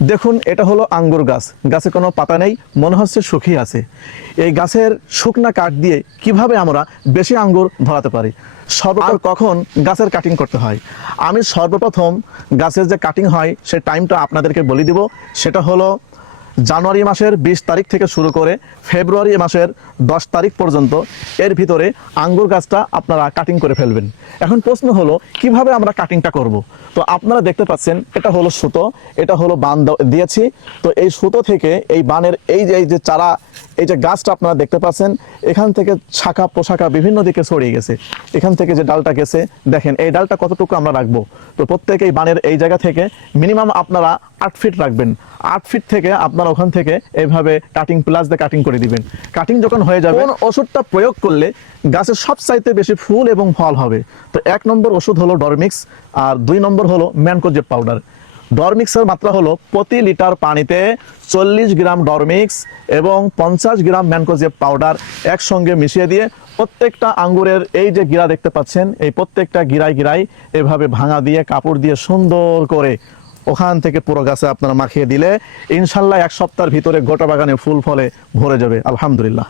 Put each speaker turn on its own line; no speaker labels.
দেখুন এটা হলো আঙ্গুর গাছ। গাছে কোনো পাতা নেই মনে হচ্ছে শুকিয়ে আছে। এই গাছের শুকনা কাঠ দিয়ে কীভাবে আমরা বেশি আঙ্গুর ধরাতে পারি? সর্বপ্রথম কখন গাছের কাটিং করতে হয়? আমি সর্বপ্রথম গাছের যে কাটিং হয় সে টাইমটা আপনাদেরকে বলে দিব। সেটা হলো জানুয়ারি মাসের বিশ তারিখ থেকে শুরু করে ফেব্রুয়ারি মাসের দশ তারিখ পর্যন্ত এর ভিতরে আঙ্গুর গাছটা আপনারা কাটিং করে ফেলবেন। এখন প্রশ্ন হলো, কীভাবে আমরা কাটিংটা করব? তো আপনারা দেখতে পাচ্ছেন, এটা হলো সুতো, এটা হলো বান দিয়েছি। তো এই সুতো থেকে এই বানের এই যে এই যে চারা, এই যে গাছটা আপনারা দেখতে পাচ্ছেন, এখান থেকে শাখা, পোশাখা বিভিন্ন দিকে ছড়িয়ে গেছে। এখান থেকে যে ডালটা গেছে, দেখেন, এই ডালটা কতটুকু আমরা রাখব? তো প্রত্যেক এই বানের এই জায়গা থেকে মিনিমাম আপনারা আট ফিট রাখবেন। আট ফিট থেকে আপনারা ওখান থেকে এইভাবে কাটিং প্লাস দিয়ে কাটিং করে দিবেন। কাটিং যখন হয়ে যাবে, কোন ওষুধটা প্রয়োগ করলে গাছের সব চাইতে বেশি ফুল এবং ফল হবে? তো এক নম্বর ওষুধ হলো ডরমিক্স আর দুই নম্বর হলো ম্যানকোজেব পাউডার ডরমিক্সের মাত্রা হলো প্রতি লিটার পানিতে চল্লিশ গ্রাম ডরমিক্স এবং পঞ্চাশ গ্রাম ম্যানকোজেব পাউডার একসঙ্গে মিশিয়ে দিয়ে প্রত্যেকটা আঙ্গুরের এই যে গিরা দেখতে পাচ্ছেন, এই প্রত্যেকটা গিরায় গিরায় এভাবে ভাঙা দিয়ে, কাপড় দিয়ে সুন্দর করে ওখান থেকে পুরো গাছে আপনারা মাখিয়ে দিলে ইনশাল্লাহ এক সপ্তাহের ভিতরে গোটা বাগানে ফুল ফলে ভরে যাবে। আলহামদুলিল্লাহ।